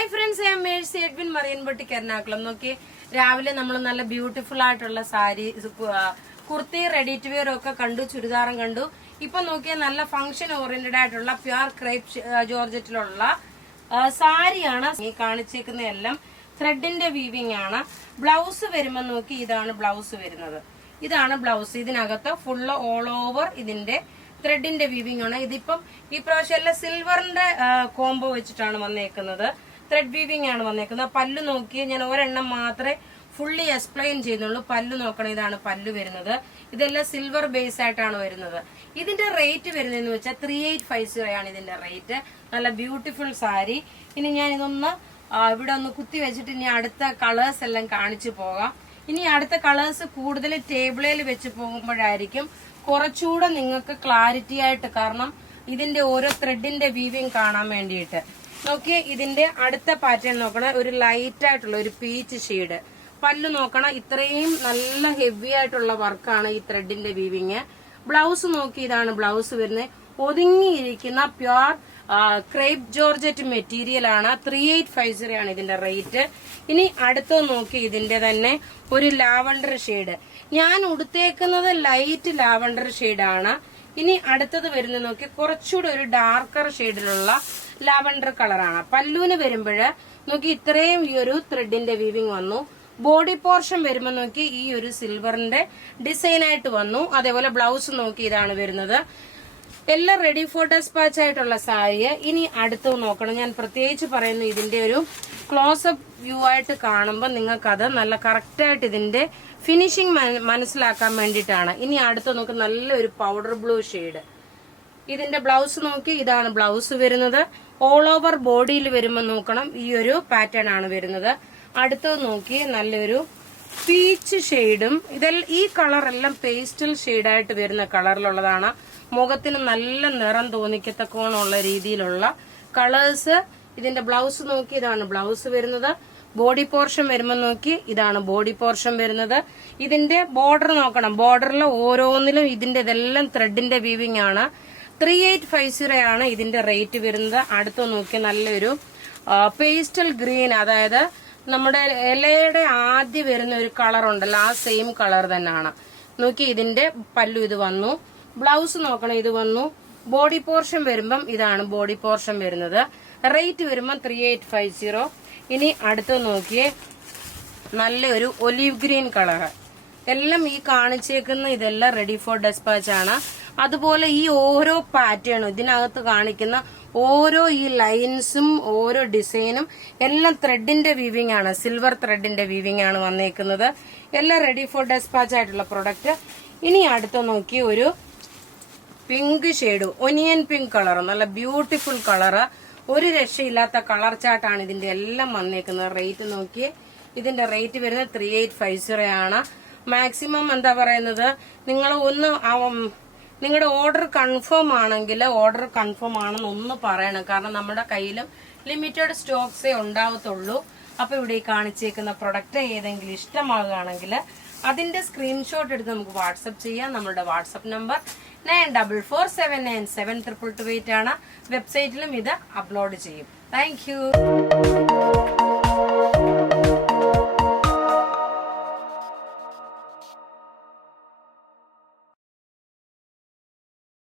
Hi friends, ഞാൻ Mercy Edwin Marian boutique Ernakulam. നോക്കി, രാവിലെ നമ്മൾ നല്ല ബ്യൂട്ടിഫുൾ ആയിട്ടുള്ള sari, kurti, ready to wear ഒക്കെ കണ്ടു, ചുരിദാറും കണ്ടു. ഇപ്പൊ നോക്കിയാൽ നല്ല ഫംഗ്ഷൻ ഓറിയന്റഡ് ആയിട്ടുള്ള പ്യുർ ക്രേപ്പ് ജോർജറ്റിലുള്ള സാരിയാണ് ഈ കാണിച്ചേക്കുന്ന. എല്ലാം ത്രെഡിന്റെ വീവിംഗ് ആണ്. ബ്ലൗസ് വരുമ്പോൾ നോക്കി, ഇതാണ് ബ്ലൗസ് വരുന്നത്. ഇതാണ് ബ്ലൗസ്. ഇതിനകത്ത് ഫുള്ള് ഓൾ ഓവർ ഇതിന്റെ ത്രെഡിന്റെ വീവിംഗ് ആണ്. ഇതിപ്പം ഈ പ്രാവശ്യം എല്ലാം സിൽവറിന്റെ കോംബോ വെച്ചിട്ടാണ് വന്നേക്കുന്നത്. ത്രെഡ് വീവിംഗ് ആണ് വന്നേക്കുന്നത്. പല്ല് നോക്കിയേ, ഞാൻ ഒരെണ്ണം മാത്രമേ ഫുള്ളി എക്സ്പ്ലെയിൻ ചെയ്യുന്നുള്ളൂ. പല്ല് നോക്കണം, ഇതാണ് പല്ല് വരുന്നത്. ഇതെല്ലാം സിൽവർ ബേസ് ആയിട്ടാണ് വരുന്നത്. ഇതിന്റെ റേറ്റ് വരുന്നതെന്ന് വെച്ചാൽ 3850 ആണ് ഇതിന്റെ റേറ്റ്. നല്ല ബ്യൂട്ടിഫുൾ സാരി. ഇനി ഞാൻ ഇതൊന്ന് ഇവിടെ ഒന്ന് കുത്തി വെച്ചിട്ട് ഇനി അടുത്ത കളേഴ്സ് എല്ലാം കാണിച്ചു പോകാം. ഇനി അടുത്ത കളേഴ്സ് കൂടുതൽ ടേബിളിൽ വെച്ച് പോകുമ്പോഴായിരിക്കും കുറച്ചുകൂടെ നിങ്ങൾക്ക് ക്ലാരിറ്റി ആയിട്ട്, കാരണം ഇതിന്റെ ഓരോ ത്രെഡിന്റെ വീവിംഗ് കാണാൻ വേണ്ടിയിട്ട്. നോക്കിയേ, ഇതിന്റെ അടുത്ത പാറ്റേൺ നോക്കണം. ഒരു ലൈറ്റ് ആയിട്ടുള്ള ഒരു പീച്ച് ഷെയ്ഡ്. പല്ല് നോക്കണം, ഇത്രയും നല്ല ഹെവി ആയിട്ടുള്ള വർക്കാണ് ഈ ത്രെഡിന്റെ വീവിങ്. ബ്ലൗസ് നോക്കി, ഇതാണ് ബ്ലൗസ് വരുന്നത്. ഒതുങ്ങിയിരിക്കുന്ന പ്യുർ ക്രേപ്പ് ജോർജറ്റ് മെറ്റീരിയൽ ആണ്. 3850 ആണ് ഇതിന്റെ റേറ്റ്. ഇനി അടുത്തത് നോക്കി, ഇതിന്റെ തന്നെ ഒരു ലാവണ്ടർ ഷെയ്ഡ്. ഞാൻ ഉടുത്തേക്കുന്നത് ലൈറ്റ് ലാവണ്ടർ ഷെയ്ഡാണ്. ഇനി അടുത്തത് വരുന്നത് നോക്കി, കുറച്ചുകൂടെ ഒരു ഡാർക്കർ ഷെയ്ഡിലുള്ള ലാവണ്ടർ കളറാണ്. പല്ലുവിന് വരുമ്പോഴ് നോക്കി, ഇത്രയും ഈ ഒരു ത്രെഡിന്റെ വീവിംഗ് വന്നു. ബോഡി പോർഷൻ വരുമ്പോൾ നോക്കി, ഈ ഒരു സിൽവറിന്റെ ഡിസൈൻ ആയിട്ട് വന്നു. അതേപോലെ ബ്ലൗസ് നോക്കി, ഇതാണ് വരുന്നത്. എല്ലാം റെഡി ഫോർ ഡെസ്പാച്ച് ആയിട്ടുള്ള സാരി. ഇനി അടുത്ത് നോക്കണം, ഞാൻ പ്രത്യേകിച്ച് പറയുന്നു, ഇതിന്റെ ഒരു ക്ലോസപ്പ് വ്യൂ ആയിട്ട് കാണുമ്പോൾ നിങ്ങൾക്കത് നല്ല കറക്റ്റായിട്ട് ഇതിന്റെ ഫിനിഷിംഗ് മനസ്സിലാക്കാൻ വേണ്ടിയിട്ടാണ്. ഇനി അടുത്ത് നോക്ക്, നല്ലൊരു പൗഡർ ബ്ലൂ ഷെയ്ഡ്. ഇതിന്റെ ബ്ലൗസ് നോക്കി, ഇതാണ് ബ്ലൗസ് വരുന്നത്. ഓൾ ഓവർ ബോഡിയിൽ വരുമ്പോൾ നോക്കണം, ഈ ഒരു പാറ്റേൺ ആണ് വരുന്നത്. അടുത്തത് നോക്കി, നല്ലൊരു പീച്ച് ഷെയ്ഡും. ഈ കളറെല്ലാം പേസ്റ്റൽ ഷെയ്ഡായിട്ട് വരുന്ന കളറിലുള്ളതാണ്. മുഖത്തിന് നല്ല നിറം തോന്നിക്കത്തക്കോണമുള്ള രീതിയിലുള്ള കളേഴ്സ്. ഇതിന്റെ ബ്ലൗസ് നോക്കി, ഇതാണ് ബ്ലൗസ് വരുന്നത്. ബോഡി പോർഷൻ വരുമ്പോൾ നോക്കി, ഇതാണ് ബോഡി പോർഷൻ വരുന്നത്. ഇതിന്റെ ബോർഡർ നോക്കണം, ബോർഡറിൽ ഓരോന്നിലും ഇതിന്റെ ഇതെല്ലാം ത്രെഡിന്റെ വീവിംഗ് ആണ്. 3850 ആണ് ഇതിന്റെ റേറ്റ് വരുന്നത്. അടുത്ത് നോക്കി, നല്ലൊരു പേസ്റ്റൽ ഗ്രീൻ, അതായത് നമ്മുടെ ഇലയുടെ ആദ്യം വരുന്ന ഒരു കളർ ഉണ്ടല്ലോ, ആ സെയിം കളർ തന്നെയാണ്. നോക്കി, ഇതിന്റെ പല്ലു ഇത് വന്നു. ബ്ലൗസ് നോക്കണം, ഇത് വന്നു. ബോഡി പോർഷൻ വരുമ്പം ഇതാണ് ബോഡി പോർഷൻ വരുന്നത്. റേറ്റ് വരുമ്പം 3850. ഇനി അടുത്ത് നോക്കിയേ, നല്ലൊരു ഒലീവ് ഗ്രീൻ കളർ. എല്ലാം ഈ കാണിച്ചേക്കുന്ന ഇതെല്ലാം റെഡി ഫോർ ഡെസ്പാച്ച് ആണ്. അതുപോലെ ഈ ഓരോ പാറ്റേണും ഇതിനകത്ത് കാണിക്കുന്ന ഓരോ ഈ ലൈൻസും ഓരോ ഡിസൈനും എല്ലാം ത്രെഡിന്റെ വീവിംഗ് ആണ്. സിൽവർ ത്രെഡിന്റെ വീവിംഗ് ആണ് വന്നേക്കുന്നത്. എല്ലാം റെഡി ഫോർ ഡെസ്പാച്ച് ആയിട്ടുള്ള പ്രൊഡക്റ്റ്. ഇനി അടുത്ത് നോക്കി, ഒരു pink shade, onion pink colour, നല്ല ബ്യൂട്ടിഫുൾ കളറ്. ഒരു രക്ഷയില്ലാത്ത കളർ ചാർട്ടാണ് ഇതിന്റെ എല്ലാം വന്നേക്കുന്നത്. റേറ്റ് നോക്കി, ഇതിന്റെ റേറ്റ് വരുന്നത് 3850 ആണ്. മാക്സിമം എന്താ പറയുന്നത്, നിങ്ങൾ ഒന്ന് നിങ്ങളുടെ ഓർഡർ കൺഫേം ആണെങ്കിൽ ഓർഡർ കൺഫേം ആണെന്ന് ഒന്ന് പറയണം. കാരണം നമ്മുടെ കയ്യിലും ലിമിറ്റഡ് സ്റ്റോക്സേ ഉണ്ടാവത്തുള്ളൂ. അപ്പൊ ഇവിടെ ഈ കാണിച്ചേക്കുന്ന പ്രൊഡക്റ്റ് ഏതെങ്കിലും ഇഷ്ടമാകുകയാണെങ്കിൽ അതിന്റെ സ്ക്രീൻഷോട്ട് എടുത്ത് നമുക്ക് വാട്സപ്പ് ചെയ്യാം. നമ്മുടെ വാട്സപ്പ് നമ്പർ 9447972228 ആണ്. വെബ്സൈറ്റിലും ഇത് അപ്ലോഡ് ചെയ്യും. താങ്ക്